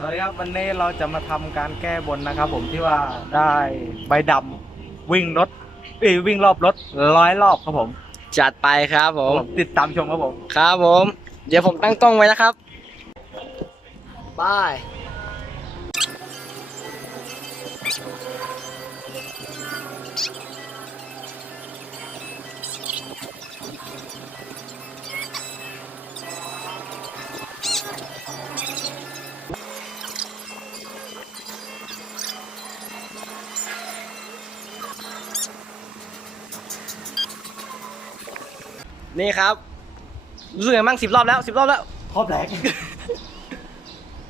สวัสดีครับวันนี้เราจะมาทำการแก้บนนะครับ ผมที่ว่าได้ใบดำวิ่งรถเอ้ยวิ่งรอบรถร้อยรอบครับผม จัดไปครับผมผมติดตามชมครับผมครับผม เดี๋ยวผมตั้งกล้องไว้นะครับบาย นี่ครับ รู้สึกไงบ้างสิบรอบแล้วสิบรอบแล้ว ครอบแหลก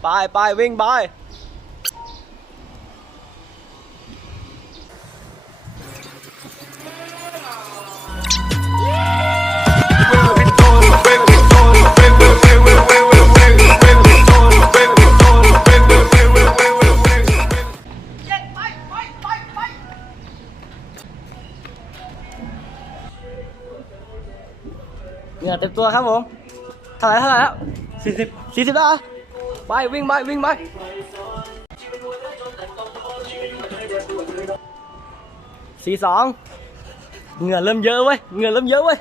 ไปไปวิ่งไป ต็มตัวครับผมเท่าไหร่เท่าไหร่แล้วสี่สิบสี่สิบแล้วเหรอไปวิ่งไปวิ่งไปสี่สองเหงื่อเริ่มเยอะเว้ยเหงื่อเริ่มเยอะเว้ย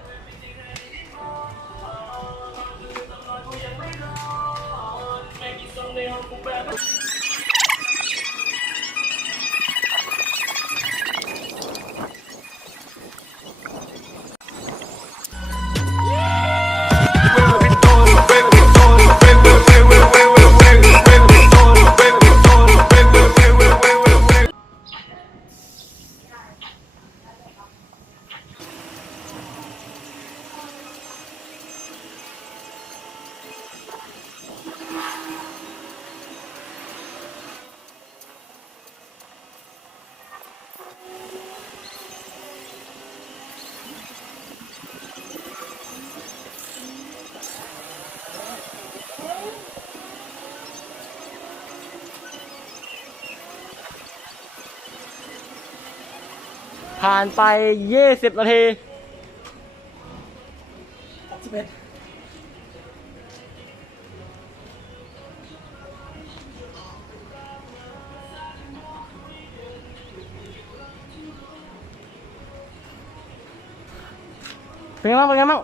ผ่านไปยี่สิบนาทีเป็นไงบ้างเป็นไงบ้าง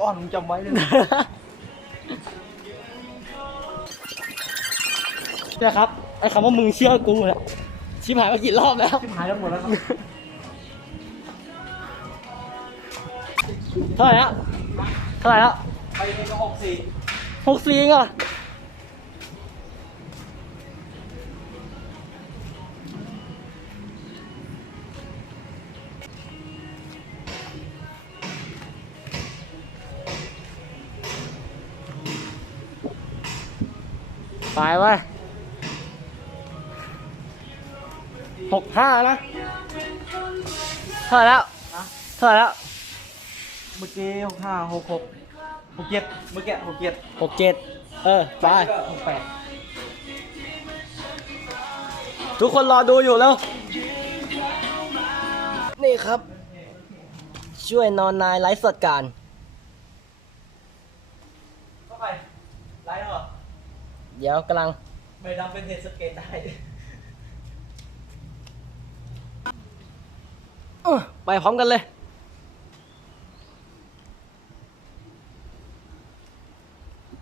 อ้อนมึงจำไว้เลยนะเนี่ยครับ ไอ้คำว่ามึงเชื่อกูเนี่ย ชิบหายมากี่รอบแล้ว ชิบหายแล้วหมดแล้วครับเท่าไหร่แล้วเท่าไหร่แล้วไปเป็นหกสี่หกสี่เองเหรอไปเว้ หกห้านะเท่าไหร่แล้วเท่าไหร่แล้วเมื่อกี้หกห้าหกหกหกเจ็ดเมื่อกี้หกเจ็ดหกเจ็ดเออไปก็หกแปดทุกคนรอดูอยู่แล้ว นี่ครับ ช่วยนอนนายไลฟ์สดการเข้าไปไล่เหรอ เดี๋ยวกำลัง ไม่ดำเป็นเทสเกตได้ เอ้อ ไปพร้อมกันเลย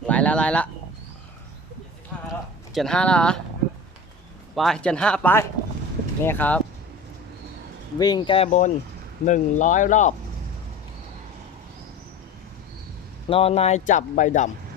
ไล่ละไล่ละสิบห้าแล้วเจ็ดห้าแล้วเหรอไปเจ็ดห้าไปนี่ครับ วิ่งแก้บนหนึ่งร้อยรอบ นอนนายจับใบดำ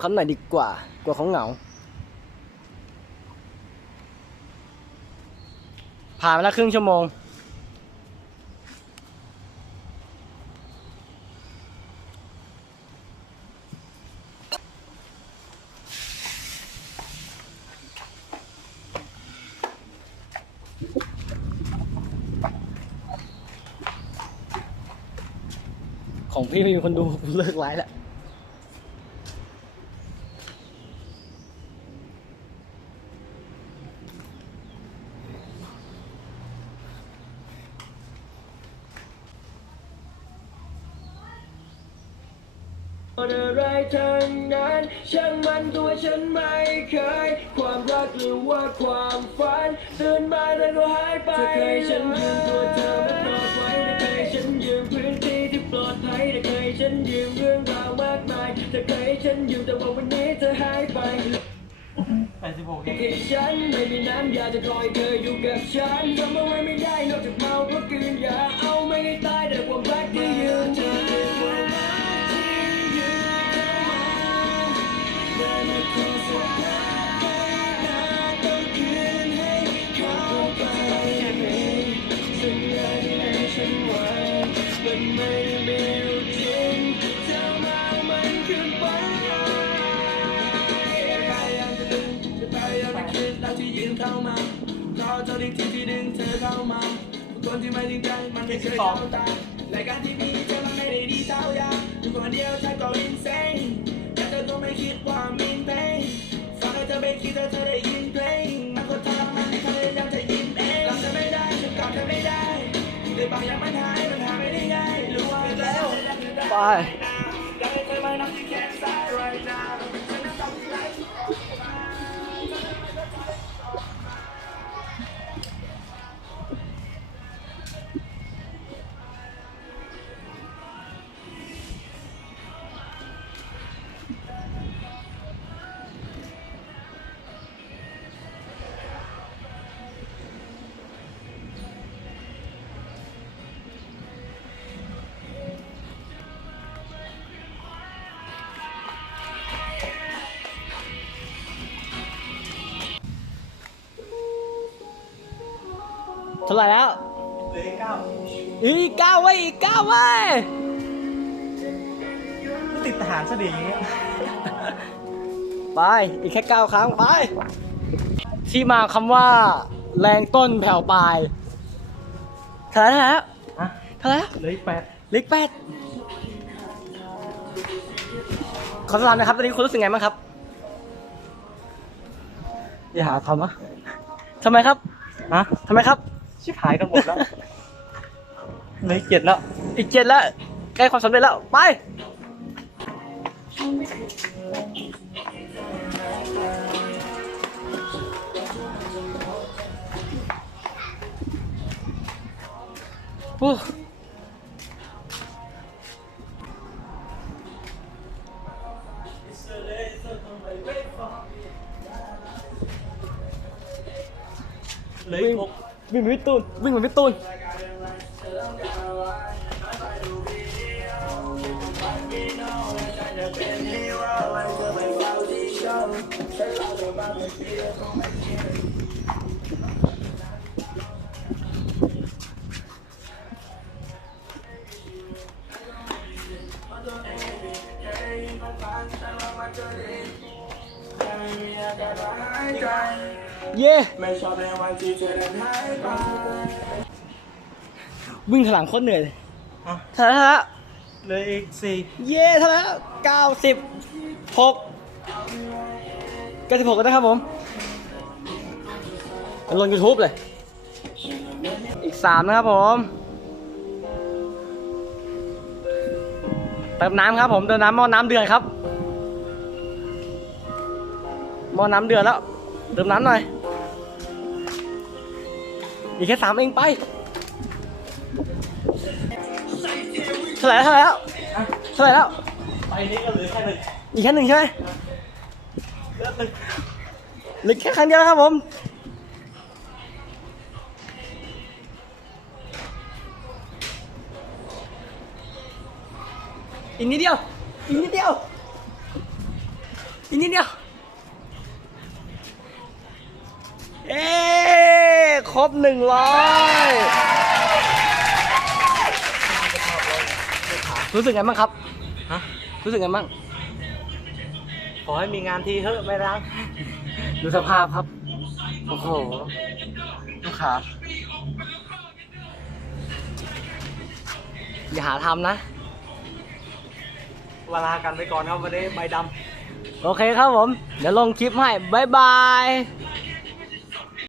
ไปวิ่งกับเขาหน่อยดีกว่ากลัวเขาเหงา ผ่านไปแล้วครึ่งชั่วโมง ของพี่ไม่มีคนดูเลิกไลฟ์แล้ว อะไรทั้งนั้น ช่างมันตัวฉันไม่เคย ความรักหรือว่าความฝันตื่นมาแล้วก็หายไปถ้าเคยฉันยืมตัวเธอมาปลอดไว้ถ้าเคยฉันยืมพื้นที่ที่ปลอดภัยถ้าเคยฉันยืมเรื่องราวมากมายถ้าเคยฉันยืมแต่ว่าวันนี้เธอหายไป86ที่ฉันไม่มีน้ำยาจะคอยเธออยู่กับฉันทำอะไรไม่ได้นอกจากเมาเพราะคืน เธอเข้ามาคนที่ไม่จริงใจมันไม่เคยเข้าตารายการที่มีเธอมันไม่ได้ดีเท่ายาอยู่คนเดียวฉันก็อินเซนแต่เธอก็ไม่คิดว่ามินเพลงฟังแล้วเธอไม่คิดถ้าเธอได้ยินเพลงมันก็ทรมานที่เธอยังจะยิ้มเองรับเธอไม่ได้ฉันกลับเธอไม่ได้เลยบางอย่างมันหายมันหายไม่ได้ง่ายรู้ว่าแล้วไป ท่าไหร่แล้วเหลือเก้าอีกเก้าไว้ยอีกเก้าไว้ยติดทหารซะดีอย่างเงี้ยไปอีกแค่เก้าครั้งไป ที่มาคำว่า แรงต้นแผ่วปลายเท่าไหร่แล้วฮะเท่าไหร่แล้วเหลืออีกแปดเล็กแปดขอสอบถามหนะครับตอนนี้คุณรู้สึกไงบ้างครับ อย่าหาทำนะทำไมครับฮะทำไมครับ ชิบหายกันหมดแล้วเหลืออีกเจ็ดแล้ว อีกเจ็ดแล้วใกล้ความสำเร็จแล้ว ไปโหกวิ่งเหมือนพี่ตูนวิ่งเหมือนพี่ตูน เย่ไม่ชอบในวันที่เธอเดินหายไปวิ่งถลังโคตรเหนื่อยเลยอะ เท่าไหร่แล้วเหลืออีกสี่เย่เท่าไหร่แล้วเก้าสิบหกเก้าสิบหกก็ได้ครับผมมันลง YouTube เลย อีกสามนะครับผม เติมน้ำครับผม เติมน้ำหม้อน้ำเดือดครับหม้อน้ำเดือดแล้ว เติมน้ำหน่อยอีกแค่สามเองไปเท่าไหร่แล้วเท่าไหร่แล้วเท่าไหร่แล้วไปนี้ก็เหลือแค่หนึ่งอีกแค่หนึ่งใช่ไหมเหลือหนึ่งเหลือแค่ครั้งเดียวนะครับผมอีกนิดเดียวอีกนิดเดียวอีกนิดเดียว เอ๊ครบหนึ่งร้อยรู้สึกไงบ้างครับฮะรู้สึกไงบ้างขอให้มีงานทีเถอะไม่รักดูสภาพครับ โอ้โหลูกค้าอย่าหาทำนะ เวลากันไปก่อนครับวันนี้ใบดโอเคครับผม เดี๋ยวลงคลิปให้ บ๊ายบาย